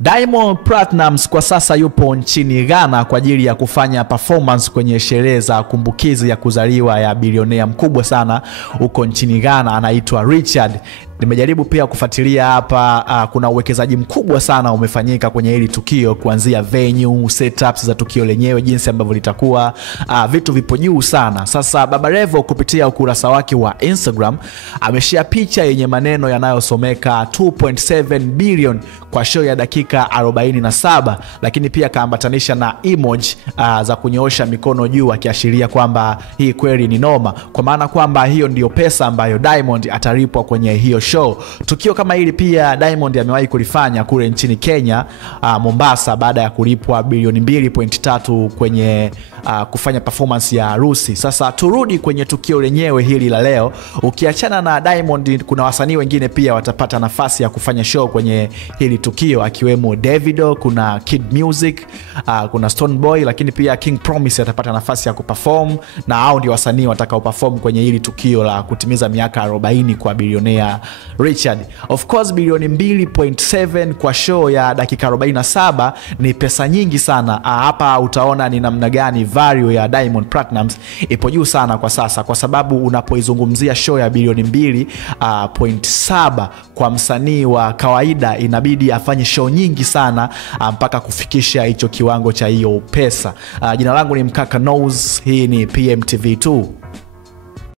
Diamond Platnumz kwa sasa yupo nchini Ghana kwa ajili ya kufanya performance kwenye sherehe za kumbukizi ya kuzaliwa ya bilionea mkubwa sana huko nchini Ghana, anaitwa Richard. Nimejaribu pia kufuatilia hapa, kuna uwekezaji mkubwa sana umefanyika kwenye hili tukio, kuanzia venue, setups za tukio lenyewe, jinsi ambavyo litakuwa, vitu vipo juu sana. Sasa Baba Levo kupitia ukurasa wake wa Instagram ameshare picha yenye maneno yanayosomeka 2.7 billion kwa show ya dakika 47, lakini pia kaambatanisha na emoji za kunyoosha mikono juu, akiashiria kwamba hii kweli ni noma, kwa maana kwamba hiyo ndio pesa ambayo Diamond atalipwa kwenye hiyo show. Tukio kama hili pia Diamond amewahi kulifanya kule nchini Kenya, Mombasa, baada ya kulipwa bilioni 2.3 kwenye kufanya performance ya harusi. Sasa turudi kwenye tukio lenyewe hili la leo. Ukiachana na Diamond, kuna wasanii wengine pia watapata nafasi ya kufanya show kwenye hili tukio, akiwemo Davido, kuna Kid Music, kuna Stone Boy, lakini pia King Promise atapata nafasi ya kuperform, na hao ndio wasanii watakao perform kwenye hili tukio la kutimiza miaka 40 kwa bilionea Richard. Of course bilioni 2.7 kwa show ya dakika 47 ni pesa nyingi sana. Hapa utaona ni namna gani value ya Diamond Platnumz ipo juu sana kwa sasa, kwa sababu unapoizungumzia show ya bilioni 2.7 kwa msanii wa kawaida inabidi afanye show nyingi sana mpaka kufikisha hicho kiwango cha hiyo pesa. Jina langu ni Mkaka Knows, hii ni PMTV2.